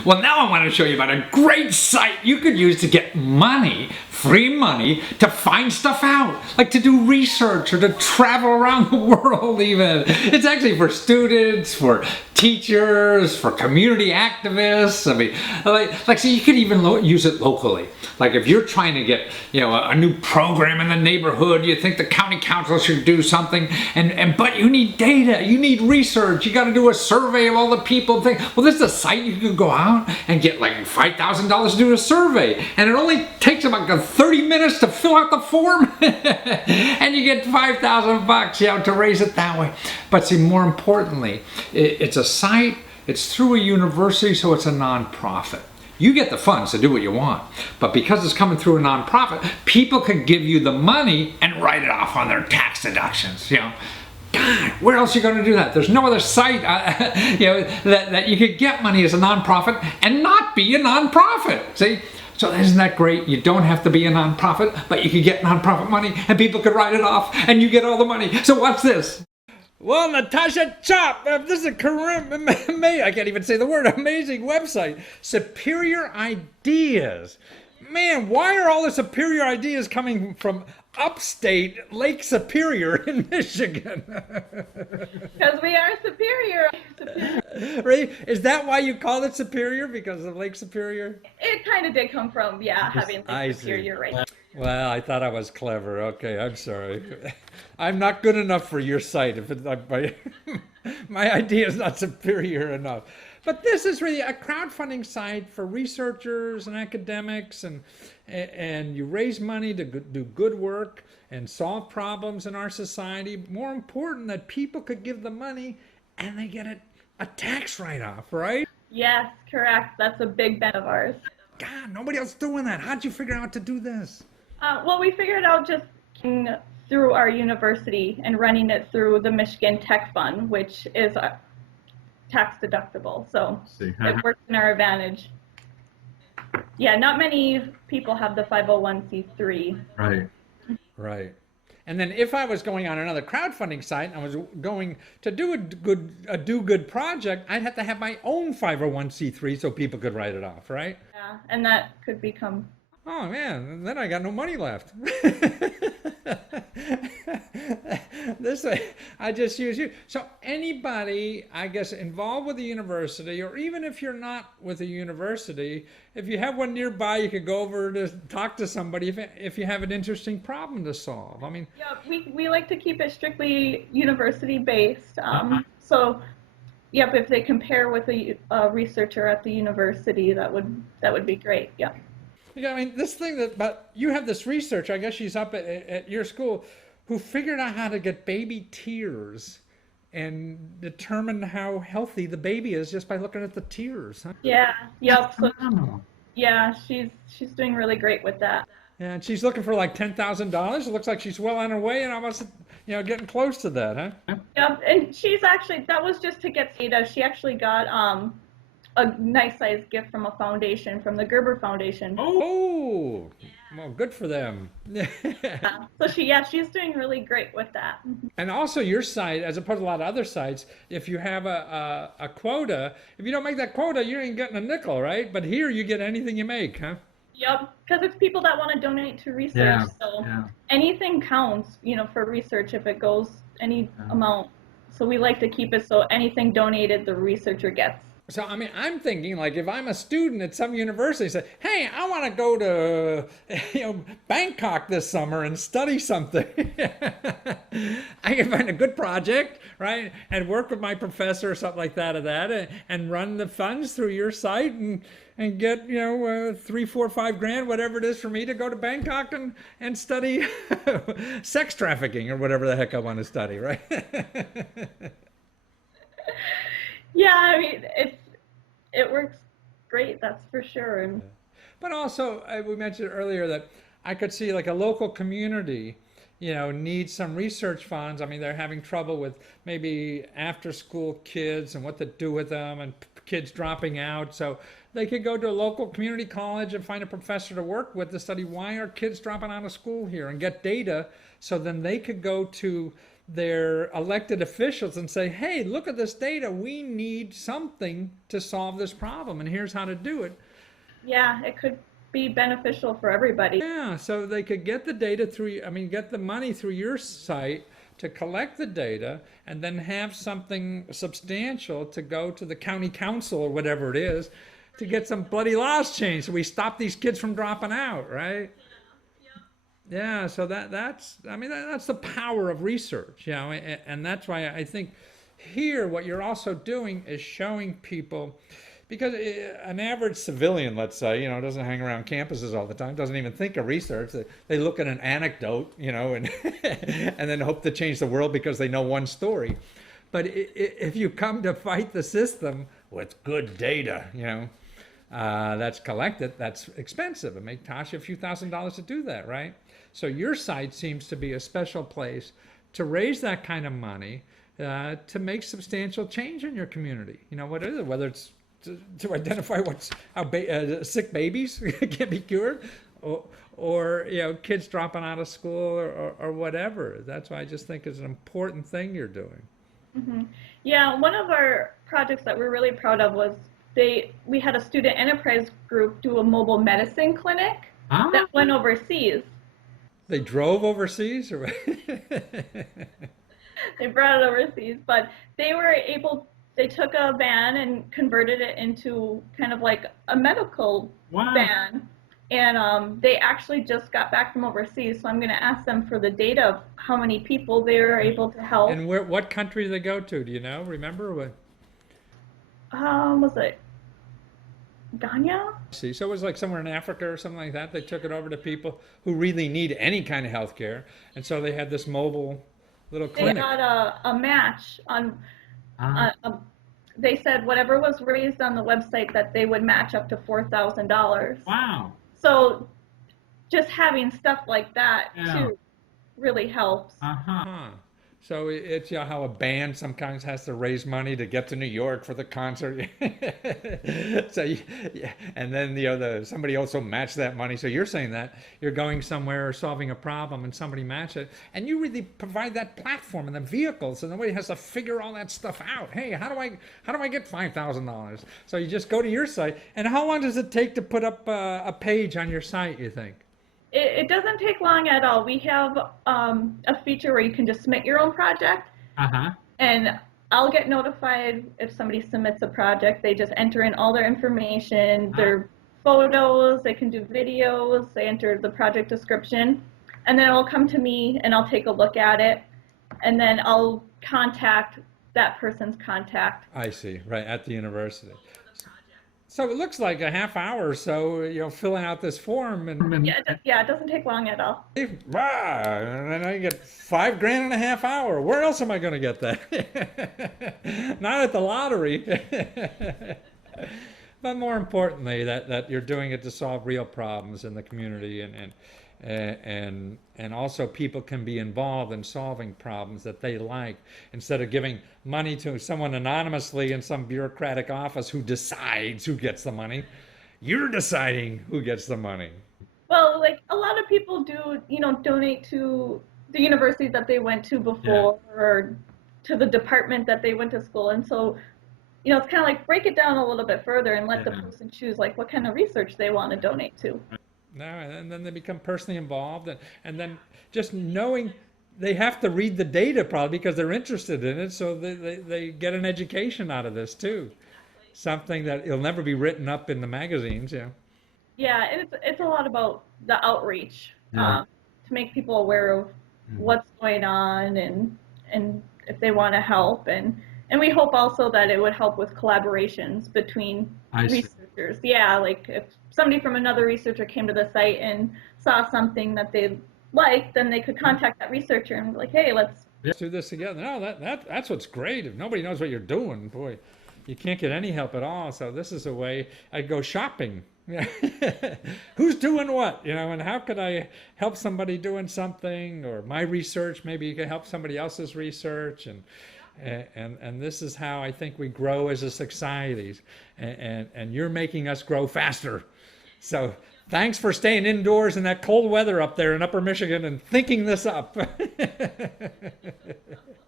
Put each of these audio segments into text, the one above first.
Well, now I want to show you about a great site you could use to get money, free money, to find stuff out, like to do research or to travel around the world even. It's actually for students, for teachers, for community activists. I mean, so you could even use it locally. Like if you're trying to get, a new program in the neighborhood, you think the county council should do something, but you need data, you need research, you got to do a survey of all the people. Well, this is a site you could go out and get like $5,000 to do a survey, and it only takes about 30 minutes to fill out the form, and you get $5,000, to raise it that way. But see, more importantly, it's a site, it's through a university, so it's a nonprofit. You get the funds to do what you want, but because it's coming through a nonprofit, people can give you the money and write it off on their tax deductions. God, where else are you going to do that? There's no other site, that you could get money as a nonprofit and not be a nonprofit. See? So isn't that great? You don't have to be a nonprofit, but you can get nonprofit money and people could write it off and you get all the money. So watch this. Well, Natasha Chop, this is a I can't even say the word, amazing website. Superior Ideas. Man, why are all the superior ideas coming from upstate Lake Superior in Michigan? Because we are superior. Right? Is that why you call it Superior? Because of Lake Superior? It kind of did come from, having Lake Superior right now. Well, I thought I was clever. Okay, I'm sorry. I'm not good enough for your site. If it's not my idea is not superior enough. But this is really a crowdfunding site for researchers and academics, and you raise money to do good work and solve problems in our society. More important, that people could give the money and they get a tax write-off, right? Yes, correct. That's a big bet of ours. God, nobody else doing that. How'd you figure out to do this? Well, we figured out just through our university and running it through the Michigan Tech Fund, which is tax deductible. So it works in our advantage. Yeah, not many people have the 501c3. Right. And then if I was going on another crowdfunding site and I was going to do a do-good project, I'd have to have my own 501c3 so people could write it off, right? Yeah, and that could become... Oh man, then I got no money left. This way, I just use you. So anybody, I guess, involved with the university, or even if you're not with a university, if you have one nearby, you could go over to talk to somebody if you have an interesting problem to solve. I mean, yeah, we like to keep it strictly university based. So, yep, if they compare with a researcher at the university, that would be great. Yeah. Yeah, I mean, this thing but you have this researcher, I guess she's up at your school, who figured out how to get baby tears and determine how healthy the baby is just by looking at the tears. Huh? Yeah, yep. So, yeah, she's doing really great with that. Yeah, and she's looking for like $10,000. It looks like she's well on her way, and almost, getting close to that, huh? Yep, and she's actually, that was just to get data. She actually got a nice sized gift from a foundation, from the Gerber Foundation. Oh, well, good for them. So she's doing really great with that. And also your site, as opposed to a lot of other sites, if you have a quota, if you don't make that quota, you ain't getting a nickel, right? But here you get anything you make, huh? Yep, because it's people that want to donate to research. Anything counts, for research if it goes any amount. So we like to keep it so anything donated, the researcher gets. So, I mean, I'm thinking, like, if I'm a student at some university, say, hey, I want to go to, Bangkok this summer and study something. I can find a good project, right, and work with my professor or something like that, and run the funds through your site and get, $3, $4, $5 whatever it is for me to go to Bangkok and study sex trafficking or whatever the heck I want to study, right? Yeah, I mean, it works great, that's for sure. But also, we mentioned earlier that I could see like a local community, needs some research funds. I mean, they're having trouble with maybe after-school kids and what to do with them, and kids dropping out. So they could go to a local community college and find a professor to work with to study why are kids dropping out of school here and get data, so then they could go to their elected officials and say, hey, look at this data. We need something to solve this problem, and here's how to do it. Yeah, it could be beneficial for everybody. Yeah, so they could get the data through, get the money through your site to collect the data and then have something substantial to go to the county council or whatever it is to get some bloody laws changed so we stop these kids from dropping out, right? Yeah, so that's the power of research, and that's why I think here what you're also doing is showing people, because an average civilian, let's say, doesn't hang around campuses all the time, doesn't even think of research. They look at an anecdote, and and then hope to change the world because they know one story. But if you come to fight the system with good data, that's collected, that's expensive. It may cost you a few $1,000s to do that, right? So your site seems to be a special place to raise that kind of money to make substantial change in your community. What is it? Whether it's to identify how sick babies can be cured, or kids dropping out of school or whatever. That's why I just think it's an important thing you're doing. Mm-hmm. Yeah, one of our projects that we're really proud of was we had a student enterprise group do a mobile medicine clinic that went overseas. They drove overseas, or they brought it overseas, but they took a van and converted it into kind of like a medical van. And they actually just got back from overseas, so I'm going to ask them for the data of how many people they were able to help. And what country did they go to? Do you know? Remember what? Was it Ghana? See, so it was like somewhere in Africa or something like that. They took it over to people who really need any kind of health care, and so they had this mobile little clinic. They got a match on. They said whatever was raised on the website that they would match up to $4,000. Wow. So just having stuff like that too really helps. So it's how a band sometimes has to raise money to get to New York for the concert. So and then somebody also matched that money. So you're saying that you're going somewhere or solving a problem and somebody matched it, and you really provide that platform and the vehicles, and nobody has to figure all that stuff out. Hey, how do I get $5,000? So you just go to your site. And how long does it take to put up a page on your site, you think? It doesn't take long at all. We have a feature where you can just submit your own project, and I'll get notified if somebody submits a project. They just enter in all their information, their photos, they can do videos, they enter the project description, and then it'll come to me and I'll take a look at it, and then I'll contact that person's contact. I see, right, at the university. So it looks like a half hour or so, filling out this form, and it doesn't take long at all. And then I get $5,000 in a half hour. Where else am I going to get that? Not at the lottery. But more importantly, that you're doing it to solve real problems in the community, and also people can be involved in solving problems that they like, instead of giving money to someone anonymously in some bureaucratic office who decides who gets the money. You're deciding who gets the money. Well, like a lot of people do, donate to the university that they went to before, or to the department that they went to school, and so it's kind of like break it down a little bit further and let the person choose like what kind of research they want to donate to. No, and then they become personally involved, and then just knowing they have to read the data probably because they're interested in it, so they get an education out of this too. Something that it'll never be written up in the magazines, Yeah, it's a lot about the outreach to make people aware of what's going on and if they want to help, and we hope also that it would help with collaborations between researchers. Yeah, like if somebody from another researcher came to the site and saw something that they liked, then they could contact that researcher and be like, hey, let's do this together. No, that's what's great. If nobody knows what you're doing, boy, you can't get any help at all. So this is a way I'd go shopping. Who's doing what, and how could I help somebody doing something, or my research, maybe you could help somebody else's research, and this is how I think we grow as a society, and you're making us grow faster. So thanks for staying indoors in that cold weather up there in Upper Michigan and thinking this up.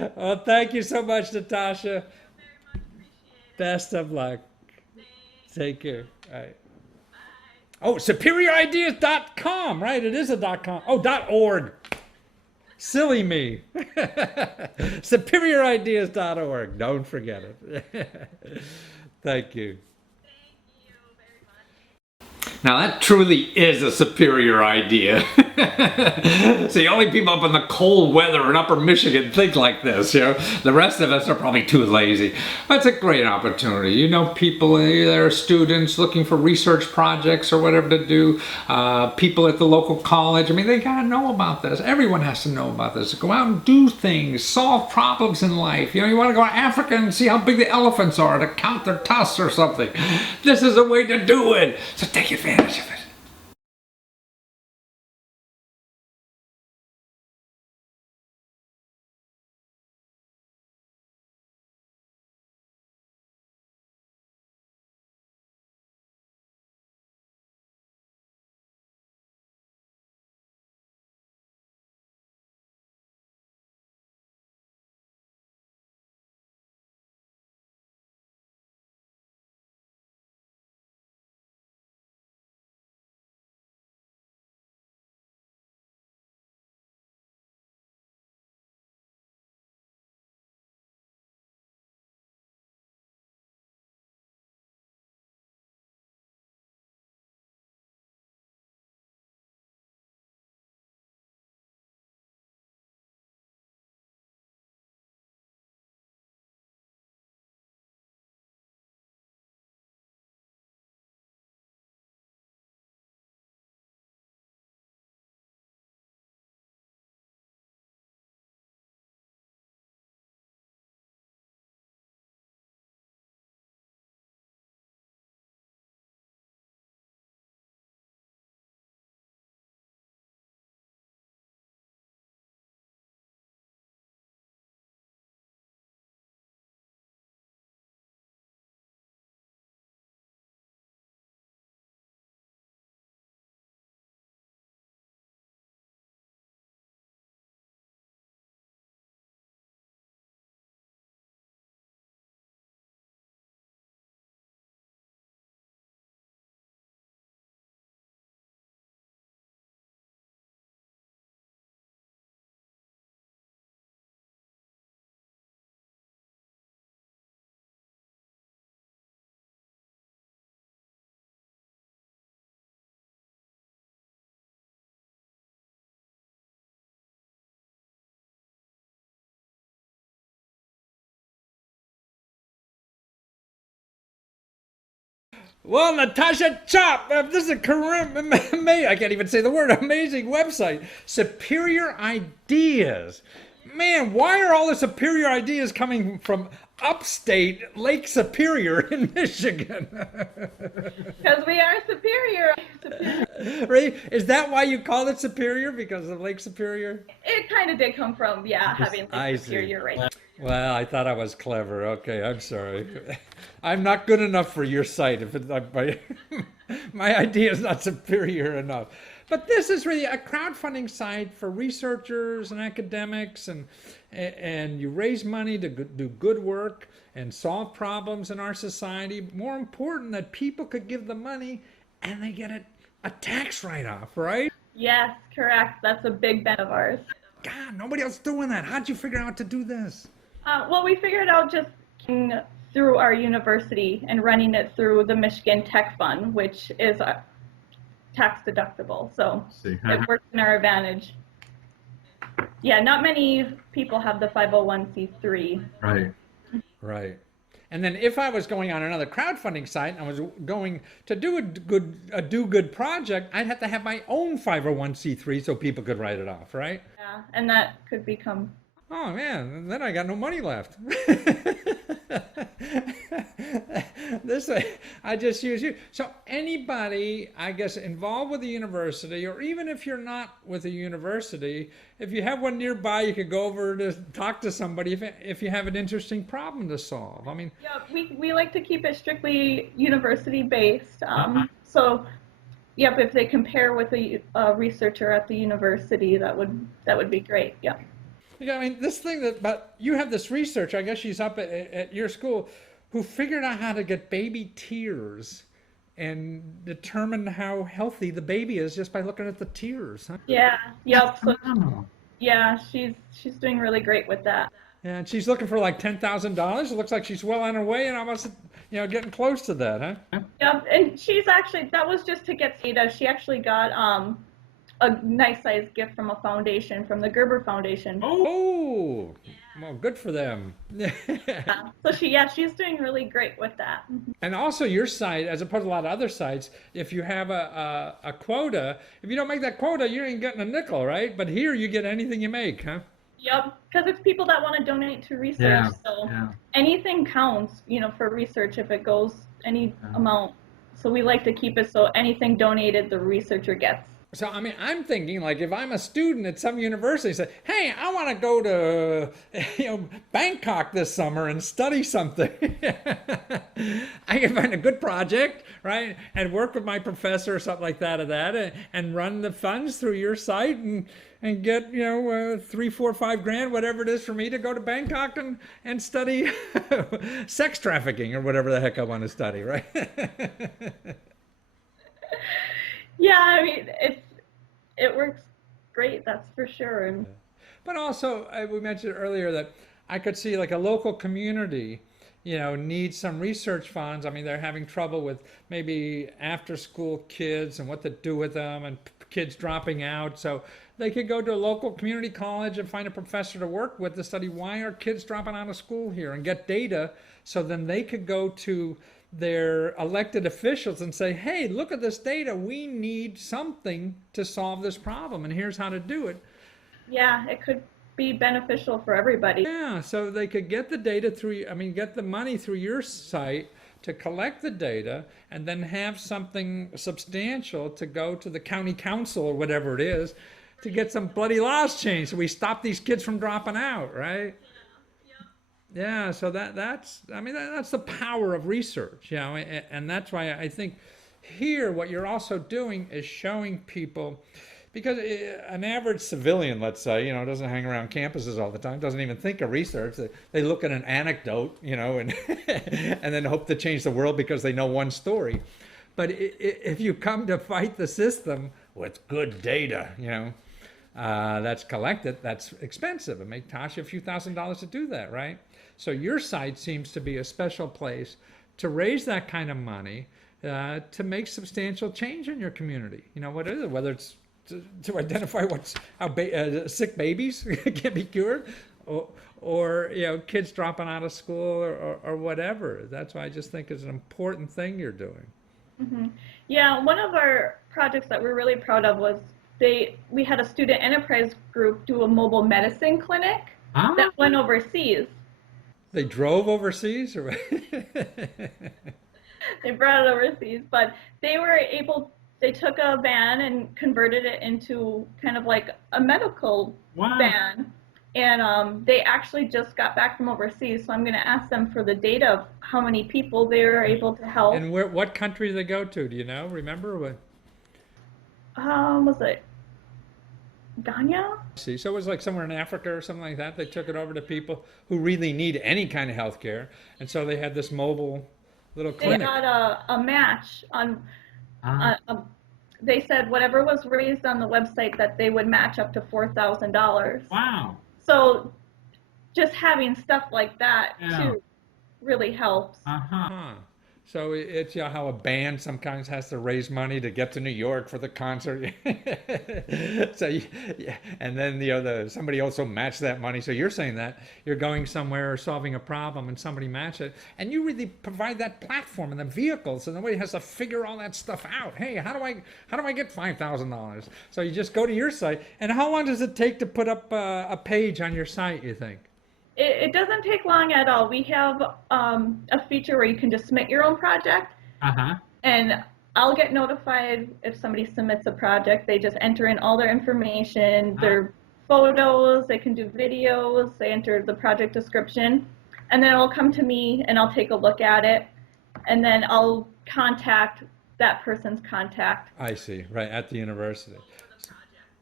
Well, thank you so much, Natasha. Best of luck. Take care. All right. Oh, superiorideas.com, right? It is a .com. Oh, .org. Silly me. superiorideas.org. Don't forget it. Thank you. Now that truly is a superior idea. See, only people up in the cold weather in upper Michigan think like this, you know. The rest of us are probably too lazy. That's a great opportunity. You know, people, that are students looking for research projects or whatever to do, people at the local college, I mean, they gotta know about this. Everyone has to know about this. Go out and do things, solve problems in life. You know, you wanna go to Africa and see how big the elephants are to count their tusks or something. This is a way to do it. So take advantage of it. Well, Natasha Chop, this is a I can't even say the word, amazing website. Superior Ideas. Man, why are all the superior ideas coming from upstate Lake Superior in Michigan? Because we are superior. Right? Is that why you call it Superior? Because of Lake Superior? It kind of did come from, yeah, having I Lake see. Superior right now. Well, I thought I was clever. Okay, I'm sorry. I'm not good enough for your site. If my idea is not superior enough. But this is really a crowdfunding site for researchers and academics, and you raise money to do good work and solve problems in our society. More important, that people could give the money and they get a tax write-off, right? Yes, correct. That's a big bet of ours. God, nobody else doing that. How'd you figure out to do this? Well, we figured out just through our university and running it through the Michigan Tech Fund, which is tax deductible. So it works in our advantage. Yeah, not many people have the 501c3. Right. Right. And then if I was going on another crowdfunding site and I was going to do a do good project, I'd have to have my own 501c3 so people could write it off, right? Yeah, and that could become... Oh man, then I got no money left. This way, I just use you. So anybody, I guess, involved with the university, or even if you're not with a university, if you have one nearby, you could go over to talk to somebody if you have an interesting problem to solve. I mean, yeah, we like to keep it strictly university based. So, yep, if they compare with a researcher at the university, that would be great. Yeah. Yeah, I mean, this thing that, but you have this research, I guess she's up at your school, who figured out how to get baby tears and determine how healthy the baby is just by looking at the tears. Huh? Yeah, yep. So Phenomenal. yeah, she's doing really great with that. Yeah, and she's looking for like $10,000. It looks like she's well on her way and almost, getting close to that, huh? Yep, and she's actually, that was just to get data. She actually got a nice sized gift from a foundation, from the Gerber Foundation. Oh, well, good for them. So she's doing really great with that. And also your site, as opposed to a lot of other sites, if you have a quota, if you don't make that quota, you ain't getting a nickel, right? But here you get anything you make, huh? Yep, because it's people that want to donate to research. Yeah, So yeah. anything counts, for research if it goes any amount. So we like to keep it so anything donated, the researcher gets. So, I mean, I'm thinking, like, if I'm a student at some university, say, hey, I want to go to, Bangkok this summer and study something. I can find a good project, right, and work with my professor or something like that, and run the funds through your site and get, 3, 4, 5 grand, whatever it is for me to go to Bangkok and study sex trafficking or whatever the heck I want to study, right? Yeah, I mean, it works great, that's for sure. And But also, we mentioned earlier that I could see like a local community, needs some research funds. I mean, they're having trouble with maybe after-school kids and what to do with them, and kids dropping out. So they could go to a local community college and find a professor to work with to study why are kids dropping out of school here and get data. So then they could go to their elected officials and say, hey, look at this data. We need something to solve this problem, and here's how to do it. Yeah, it could be beneficial for everybody. Yeah, so they could get the data get the money through your site to collect the data and then have something substantial to go to the county council or whatever it is to get some bloody laws changed so we stop these kids from dropping out, right? Yeah, so that's the power of research, and that's why I think here what you're also doing is showing people, because an average civilian, let's say, doesn't hang around campuses all the time, doesn't even think of research. They look at an anecdote, and and then hope to change the world because they know one story. But if you come to fight the system with good data, that's collected, that's expensive. It may cost you a few $1,000s to do that, right? So your site seems to be a special place to raise that kind of money to make substantial change in your community. What is it? Whether it's to identify how sick babies can be cured, or kids dropping out of school or whatever. That's why I just think it's an important thing you're doing. Mm-hmm. Yeah, one of our projects that we're really proud of was we had a student enterprise group do a mobile medicine clinic that went overseas. They drove overseas, or they brought it overseas, but they took a van and converted it into kind of like a medical van. And they actually just got back from overseas, so I'm going to ask them for the data of how many people they were able to help. And what country did they go to? Do you know? Remember what? Was it Ghana? See, so it was like somewhere in Africa or something like that. They took it over to people who really need any kind of health care, and so they had this mobile little clinic. They had a match on. They said whatever was raised on the website that they would match up to $4,000. Wow. So just having stuff like that too really helps. So it's how a band sometimes has to raise money to get to New York for the concert. So and then somebody also matched that money. So you're saying that you're going somewhere or solving a problem and somebody matched it, and you really provide that platform and the vehicle so nobody has to figure all that stuff out. Hey, how do I get $5,000? So you just go to your site. And how long does it take to put up a page on your site, you think? It doesn't take long at all. We have a feature where you can just submit your own project, and I'll get notified if somebody submits a project. They just enter in all their information, their photos, they can do videos, they enter the project description, and then it'll come to me and I'll take a look at it, and then I'll contact that person's contact. I see, right, at the university.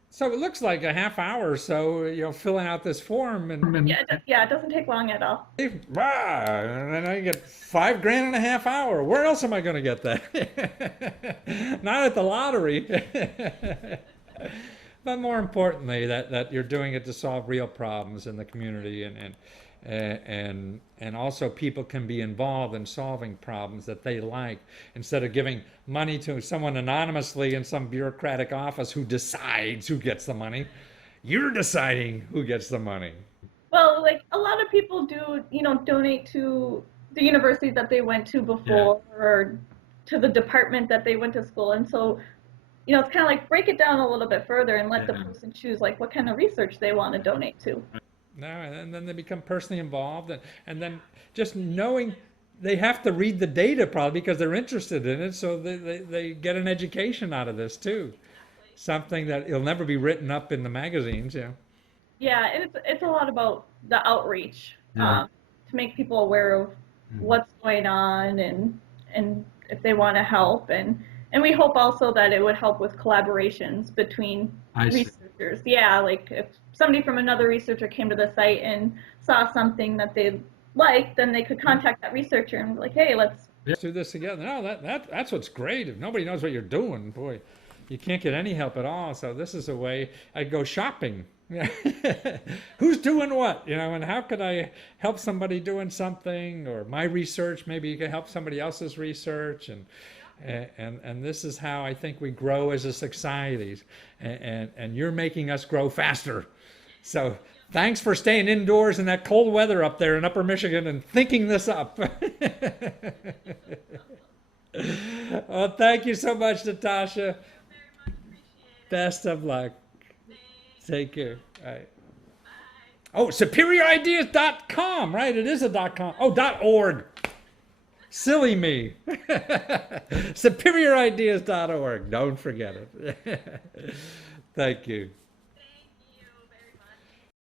So it looks like a half hour or so, filling out this form and Yeah, it doesn't take long at all. ah, and then I get $5,000 in a half hour. Where else am I going to get that? Not at the lottery. But more importantly, that you're doing it to solve real problems in the community, and also people can be involved in solving problems that they like, instead of giving money to someone anonymously in some bureaucratic office who decides who gets the money. You're deciding who gets the money. Well, like a lot of people do, donate to the university that they went to before, or to the department that they went to school. And so, it's kind of like break it down a little bit further and let the person choose like what kind of research they want to donate to. No, and then they become personally involved, and then just knowing they have to read the data probably because they're interested in it, so they get an education out of this too. Something that it'll never be written up in the magazines, yeah. Yeah, it's a lot about the outreach, to make people aware of what's going on, and if they want to help, and we hope also that it would help with collaborations between researchers. Yeah, like if somebody from another researcher came to the site and saw something that they liked, then they could contact that researcher and be like, hey, let's do this together. No, that's what's great. If nobody knows what you're doing, boy, you can't get any help at all. So this is a way I'd go shopping. Who's doing what, and how could I help somebody doing something, or my research, maybe you can help somebody else's research, and this is how I think we grow as a society, and you're making us grow faster. So thanks for staying indoors in that cold weather up there in Upper Michigan and thinking this up. Well, thank you so much, Natasha. Best of luck. Take care. All right. Oh, superiorideas.com, right? It is a .com. Oh, .org. Silly me. superiorideas.org. Don't forget it. Thank you.